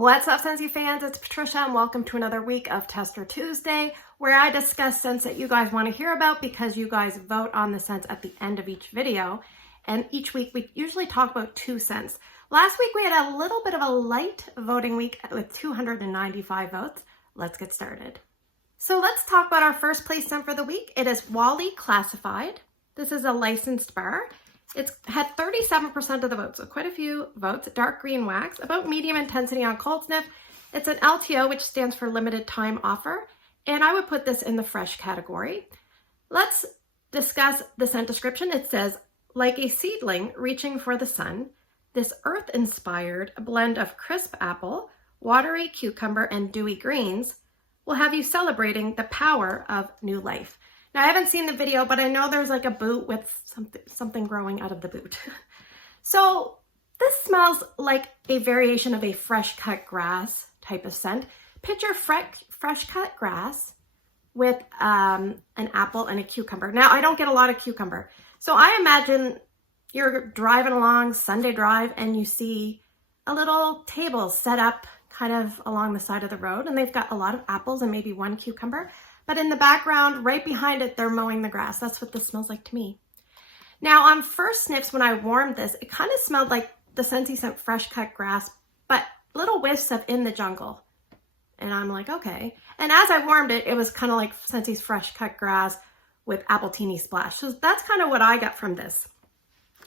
What's up, Scentsy fans? It's Patricia and welcome to another week of Tester Tuesday, where I discuss scents that you guys want to hear about because you guys vote on the scents at the end of each video. And each week we usually talk about 2 scents. Last week we had a little bit of a light voting week with 295 votes. Let's get started. So let's talk about our first place scent for the week. It is Wally Classified. This is a licensed bar. It's had 37% of the votes, so quite a few votes. Dark green wax, about medium intensity on cold sniff. It's an LTO, which stands for limited time offer, and I would put this in the fresh category. Let's discuss the scent description. It says, like a seedling reaching for the sun, this earth-inspired blend of crisp apple, watery cucumber, and dewy greens will have you celebrating the power of new life. Now, I haven't seen the video, but I know there's like a boot with something growing out of the boot. So this smells like a variation of a fresh cut grass type of scent. Picture fresh cut grass with an apple and a cucumber. Now, I don't get a lot of cucumber. So I imagine you're driving along Sunday drive and you see a little table set up kind of along the side of the road, and they've got a lot of apples and maybe 1 cucumber. But in the background, right behind it, they're mowing the grass. That's what this smells like to me. Now, on first sniffs, when I warmed this, it kind of smelled like the Scentsy scent fresh cut grass, but little whiffs of In the Jungle. And I'm like, okay. And as I warmed it, it was kind of like Scentsy's fresh cut grass with apple teeny splash. So that's kind of what I got from this.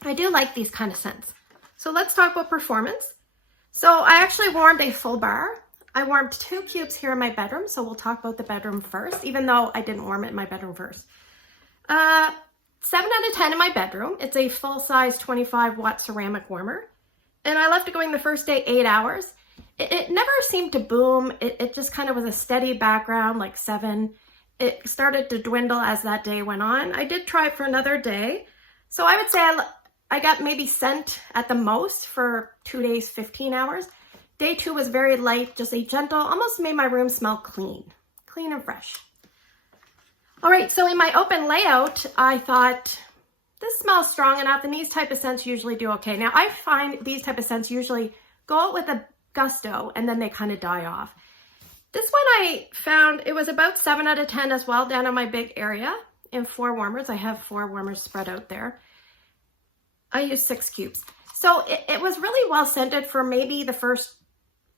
I do like these kind of scents. So let's talk about performance. So I actually warmed a full bar. I warmed 2 cubes here in my bedroom, so we'll talk about the bedroom first, even though I didn't warm it in my bedroom first. 7 out of 10 in my bedroom. It's a full-size 25-watt ceramic warmer, and I left it going the first day 8 hours. It never seemed to boom. It just kind of was a steady background, like 7. It started to dwindle as that day went on. I did try it for another day, so I would say I got maybe scent at the most for 2 days, 15 hours. Day 2 was very light, just a gentle, almost made my room smell clean and fresh. All right, so in my open layout, I thought this smells strong enough, and these type of scents usually do okay. Now, I find these type of scents usually go out with a gusto, and then they kind of die off. This one I found, it was about 7 out of 10 as well, down in my big area in 4 warmers. I have 4 warmers spread out there. I used 6 cubes. So it was really well scented for maybe the first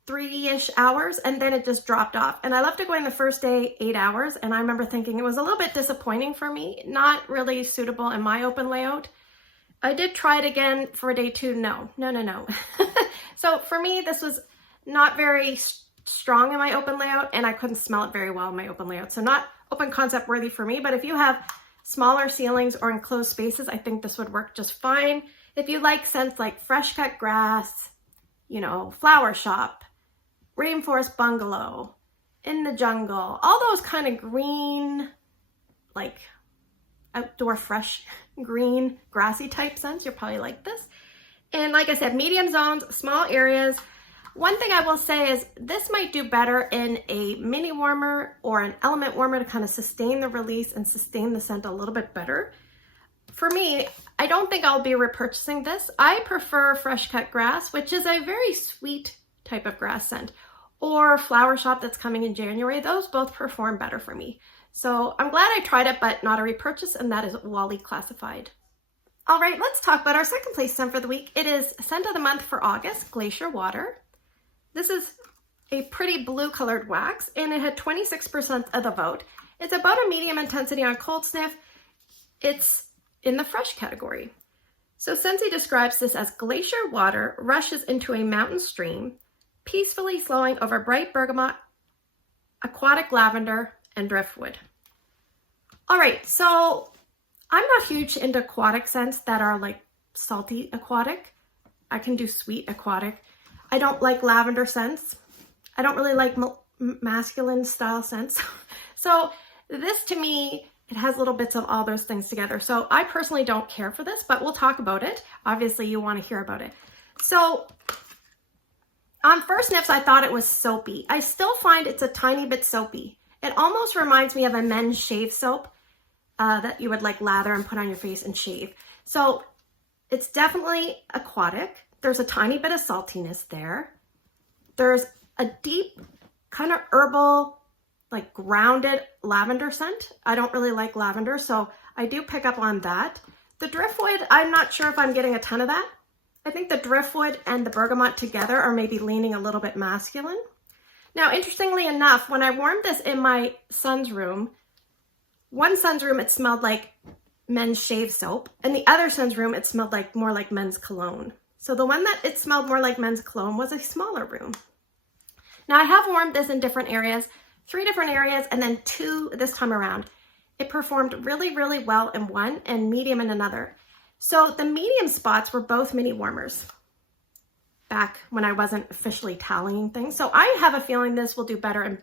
3-ish hours, and then it just dropped off. And I left it going the first day 8 hours, and I remember thinking it was a little bit disappointing for me, not really suitable in my open layout. I did try it again for day 2. No. So for me, this was not very strong in my open layout, and I couldn't smell it very well in my open layout. So not open concept worthy for me, but if you have smaller ceilings or enclosed spaces, I think this would work just fine. If you like scents like fresh cut grass, you know, flower shop, rainforest bungalow, In the Jungle, all those kind of green, like outdoor fresh green grassy type scents, you'll probably like this. And like I said, medium zones, small areas. One thing I will say is this might do better in a mini warmer or an element warmer to kind of sustain the release and sustain the scent a little bit better. For me, I don't think I'll be repurchasing this. I prefer fresh cut grass, which is a very sweet type of grass scent, or flower shop that's coming in January. Those both perform better for me. So I'm glad I tried it, but not a repurchase, and that is Wally Classified. All right, let's talk about our second place scent for the week. It is scent of the month for August, Glacier Water. This is a pretty blue colored wax, and it had 26% of the vote. It's about a medium intensity on cold sniff. It's in the fresh category. So Scentsy describes this as glacier water rushes into a mountain stream, peacefully flowing over bright bergamot, aquatic lavender, and driftwood. All right, so I'm not huge into aquatic scents that are like salty aquatic. I can do sweet aquatic. I don't like lavender scents. I don't really like masculine style scents. So this to me, it has little bits of all those things together. So I personally don't care for this, but we'll talk about it. Obviously you want to hear about it. So on first sniffs, I thought it was soapy. I still find it's a tiny bit soapy. It almost reminds me of a men's shave soap that you would like lather and put on your face and shave. So it's definitely aquatic. There's a tiny bit of saltiness there. There's a deep kind of herbal, like grounded lavender scent. I don't really like lavender, so I do pick up on that. The driftwood, I'm not sure if I'm getting a ton of that. I think the driftwood and the bergamot together are maybe leaning a little bit masculine. Now, interestingly enough, when I warmed this in my son's room, one son's room, it smelled like men's shave soap, and the other son's room, it smelled like more like men's cologne. So the one that it smelled more like men's cologne was a smaller room. Now, I have warmed this in different areas, 3 different areas, and then 2 this time around. It performed really, really well in one and medium in another. So the medium spots were both mini warmers back when I wasn't officially tallying things. So I have a feeling this will do better in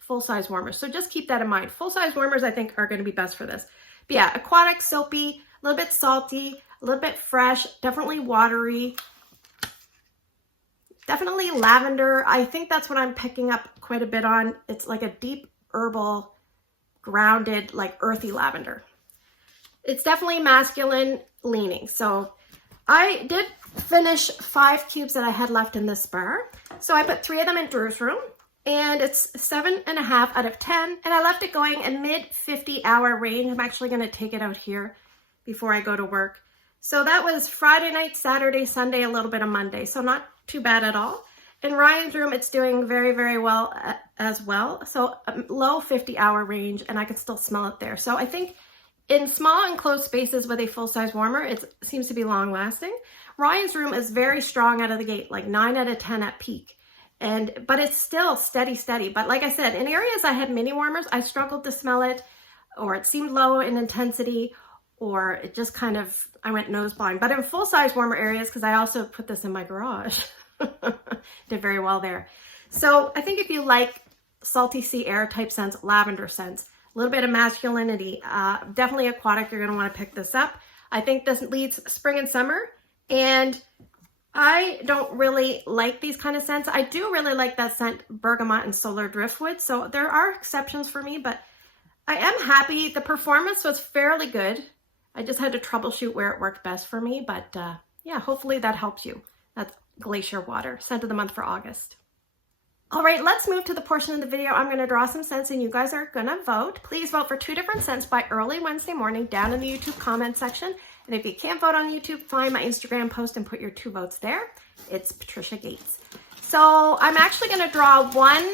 full-size warmers. So just keep that in mind. Full-size warmers, I think, are going to be best for this. But yeah, aquatic, soapy, a little bit salty, a little bit fresh, definitely watery, definitely lavender. I think that's what I'm picking up quite a bit on. It's like a deep herbal, grounded, like earthy lavender. It's definitely masculine leaning. So I did finish 5 cubes that I had left in this bar. So I put 3 of them in Drew's room, and it's 7.5 out of 10. And I left it going in mid 50-hour range. I'm actually going to take it out here before I go to work. So that was Friday night, Saturday, Sunday, a little bit of Monday. So not too bad at all. In Ryan's room, it's doing very, very well as well. So low 50-hour range, and I can still smell it there. So I think in small enclosed spaces with a full-size warmer, it seems to be long-lasting. Ryan's room is very strong out of the gate, like 9 out of 10 at peak. But it's still steady. But like I said, in areas I had mini warmers, I struggled to smell it, or it seemed low in intensity, or it just kind of, I went nose blind. But in full-size warmer areas, because I also put this in my garage, did very well there. So I think if you like salty sea air type scents, lavender scents, a little bit of masculinity, definitely aquatic, you're going to want to pick this up. I think this leads spring and summer, and I don't really like these kind of scents. I do really like that scent, bergamot and solar driftwood, so there are exceptions for me, but I am happy. The performance was fairly good. I just had to troubleshoot where it worked best for me, but yeah, hopefully that helps you. That's Glacier Water, scent of the month for August. All right, let's move to the portion of the video. I'm going to draw some scents, and you guys are going to vote. Please vote for 2 different scents by early Wednesday morning down in the YouTube comment section. And if you can't vote on YouTube, find my Instagram post and put your 2 votes there. It's Patricia Gates. So I'm actually going to draw 1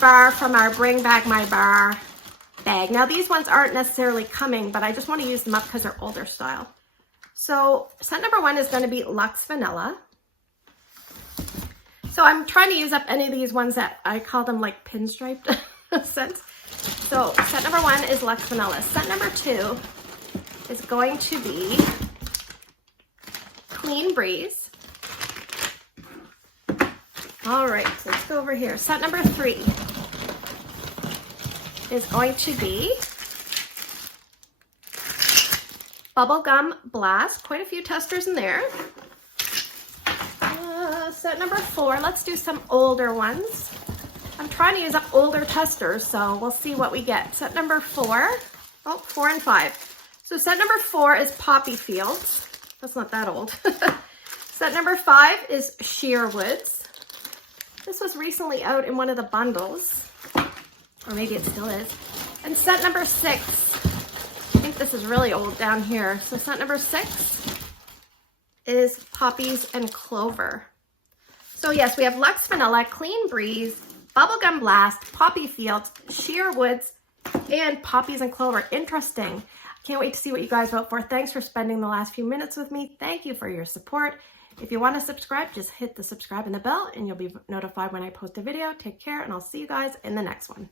bar from our Bring Back My Bar bag. Now, these ones aren't necessarily coming, but I just want to use them up because they're older style. So scent number 1 is going to be Luxe Vanilla. So I'm trying to use up any of these ones that I call them like pinstriped scents. So scent number 1 is Luxe Vanilla. Scent number 2 is going to be Clean Breeze. All right, let's go over here. Scent number 3 is going to be Bubblegum Blast. Quite a few testers in there. Set number 4, let's do some older ones. I'm trying to use up older testers, so we'll see what we get. Set number 4, 4 and 5. So set number 4 is Poppy Fields. That's not that old. Set number 5 is Sheer Woods. This was recently out in one of the bundles, or maybe it still is. And set number 6, I think this is really old down here. So set number 6 is Poppies and Clover. So yes, we have Luxe Vanilla, Clean Breeze, Bubblegum Blast, Poppy Fields, Sheer Woods, and Poppies and Clover. Interesting. Can't wait to see what you guys vote for. Thanks for spending the last few minutes with me. Thank you for your support. If you want to subscribe, just hit the subscribe and the bell, and you'll be notified when I post a video. Take care, and I'll see you guys in the next one.